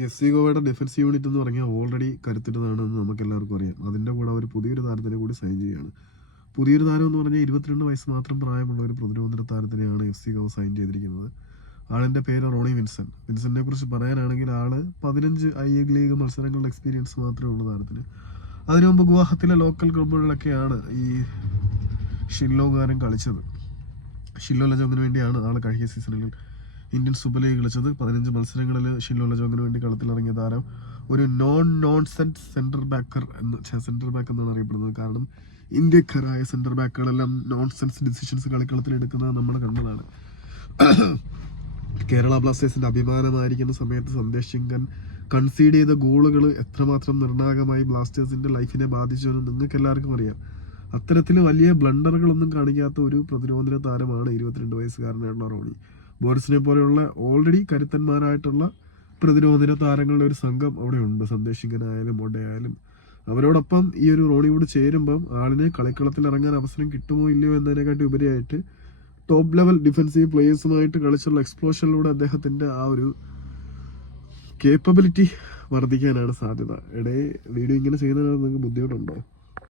F C ഗോവയുടെ defence unit എന്ന് പറഞ്ഞാൽ ഓൾറെഡി കരുത്തിട്ടതാണെന്ന് നമുക്ക് എല്ലാവർക്കും അറിയാം. അതിന്റെ കൂടെ അവർ പുതിയൊരു താരത്തിനെ കൂടി സൈൻ ചെയ്യുകയാണ്. പുതിയൊരു താരം എന്ന് പറഞ്ഞാൽ ഇരുപത്തിരണ്ട് വയസ്സ് മാത്രം പ്രായമുള്ള ഒരു പ്രതിരോധ താരത്തിനെയാണ് എഫ് സി ഗോവ സൈൻ ചെയ്തിരിക്കുന്നത്. ആളിന്റെ പേര് റോണി വിൻസൺ. വിൻസെന്റിനെ കുറിച്ച് പറയാനാണെങ്കിൽ ആൾ പതിനഞ്ച് ഐ എ ലീഗ് മത്സരങ്ങളുടെ എക്സ്പീരിയൻസ് മാത്രമേ ഉള്ളൂ താരത്തിന്. അതിനു മുമ്പ് ഗുവാഹത്തിലെ ലോക്കൽ ക്ലബ്ബുകളിലൊക്കെയാണ് ഈ ഷില്ലോകാരൻ കളിച്ചത്. ഷില്ലോ ലജോങ്ങിന് വേണ്ടിയാണ് ആൾ കഴിഞ്ഞ സീസണിൽ ഇന്ത്യൻ സൂപ്പർ ലീഗ് കളിച്ചത് പതിനഞ്ച് മത്സരങ്ങളിൽ ഷില്ലോ ലജോങ്ങിന് വേണ്ടി കളത്തിലിറങ്ങിയ താരം ഒരു non non nonsense centre backer എന്ന് സെന്റർ ബാക്ക് എന്നാണ് അറിയപ്പെടുന്നത്. കാരണം ഇന്ത്യക്കാരായ സെന്റർ ബാക്കുകളെല്ലാം നോൺ സെൻസ് ഡിസിഷൻസ് കളിക്കളത്തിൽ എടുക്കുന്നത് നമ്മൾ കണ്ടതാണ്. കേരള ബ്ലാസ്റ്റേഴ്സിന്റെ അഭിമാനമായിരിക്കുന്ന സമയത്ത് സന്ദേശ് ചിങ്കൻ കൺസീഡ് ചെയ്ത ഗോളുകൾ എത്രമാത്രം നിർണായകമായി ബ്ലാസ്റ്റേഴ്സിന്റെ ലൈഫിനെ ബാധിച്ചു എന്ന് നിങ്ങൾക്ക് എല്ലാവർക്കും അറിയാം. അത്തരത്തിൽ വലിയ ബ്ലണ്ടറുകളൊന്നും കാണിക്കാത്ത ഒരു പ്രതിരോധ താരമാണ് ഇരുപത്തിരണ്ട് വയസ്സുകാരനായിട്ടുള്ള റോണി. ബോറിസിനെ പോലെയുള്ള ഓൾറെഡി കരുത്തന്മാരായിട്ടുള്ള പ്രതിരോധന താരങ്ങളുടെ ഒരു സംഘം അവിടെ ഉണ്ട് സന്ദേശ് ചിങ്കനായാലും മൊഡയായാലും അവരോടൊപ്പം ഈ ഒരു റോണിവുഡ് ചേരുമ്പം ആളിനെ കളിക്കളത്തിൽ ഇറങ്ങാൻ അവസരം കിട്ടുമോ ഇല്ലയോ എന്നതിനെക്കാട്ടി ഉപരിയായിട്ട് ടോപ്പ് ലെവൽ ഡിഫൻസീവ് പ്ലേയേഴ്സുമായിട്ട് കളിച്ചുള്ള എക്സ്പ്ലോഷനിലൂടെ അദ്ദേഹത്തിന്റെ ആ ഒരു കേപ്പബിലിറ്റി വർദ്ധിക്കാനാണ് സാധ്യത. ഇടയെ വീഡിയോ ഇങ്ങനെ ചെയ്യുന്നതിന് നിങ്ങൾക്ക് ബുദ്ധിമുട്ടുണ്ടോ?